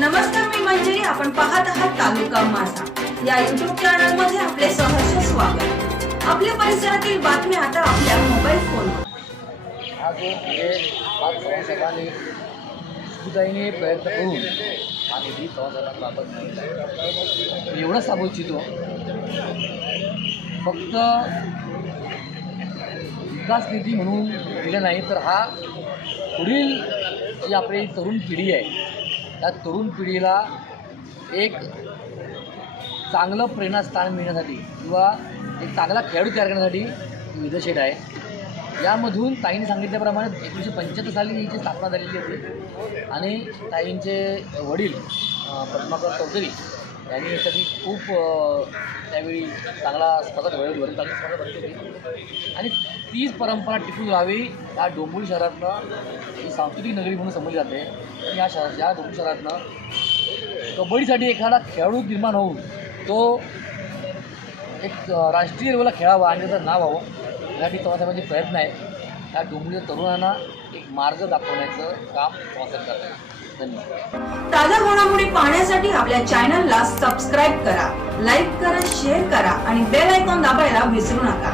नमस्कार, मी मंजिरी. आपण पाहत आहात तालुका माझा या YouTube चॅनल मध्ये आपले सहर्ष स्वागत. आपल्या परिसरातील बातम्या आता आपल्या मोबाईल फोनवर. सुदाईने प्रयत्न करून हा निधी संवादाबाबत नाही. एवढं सांगू इच्छितो, फक्त विकास निधी म्हणून दिला नाही, तर हा पुढील जी आपली तरुण पिढी आहे त्या तरुण पिढीला एक चांगलं प्रेरणास्थान मिळण्यासाठी किंवा एक चांगला खेळाडू तयार करण्यासाठी विदशेट आहे. यामधून ताईंनी सांगितल्याप्रमाणे 1975 साली हिची स्थापना झालेली होती आणि ताईंचे वडील पद्माकर चौधरी यांनी यासाठी खूप त्यावेळी चांगला स्पर्धा चांगली स्पर्धा भरली होती आणि तीच परंपरा टिकून राहावी या डोंबिवली शहरातनं ही सांस्कृतिक नगरी म्हणून समजली जाते. या डोंबिवली शहरातनं कबड्डीसाठी एखादा खेळाडू निर्माण होऊन तो एक राष्ट्रीय लेवलला खेळावा आणि त्याचं नाव व्हावं यासाठी चव्हाणसाहेबांचे प्रयत्न आहे. या डोंबिवलीच्या तरुणांना एक मार्ग दाखवण्याचं काम चव्हाणसाहेब करत आहे. धन्यवाद. ताज्या घडामोडी पाहण्यासाठी आपल्या चॅनलला सबस्क्राईब करा, लाईक करा, शेअर करा आणि बेल आयकॉन दाबायला विसरू नका.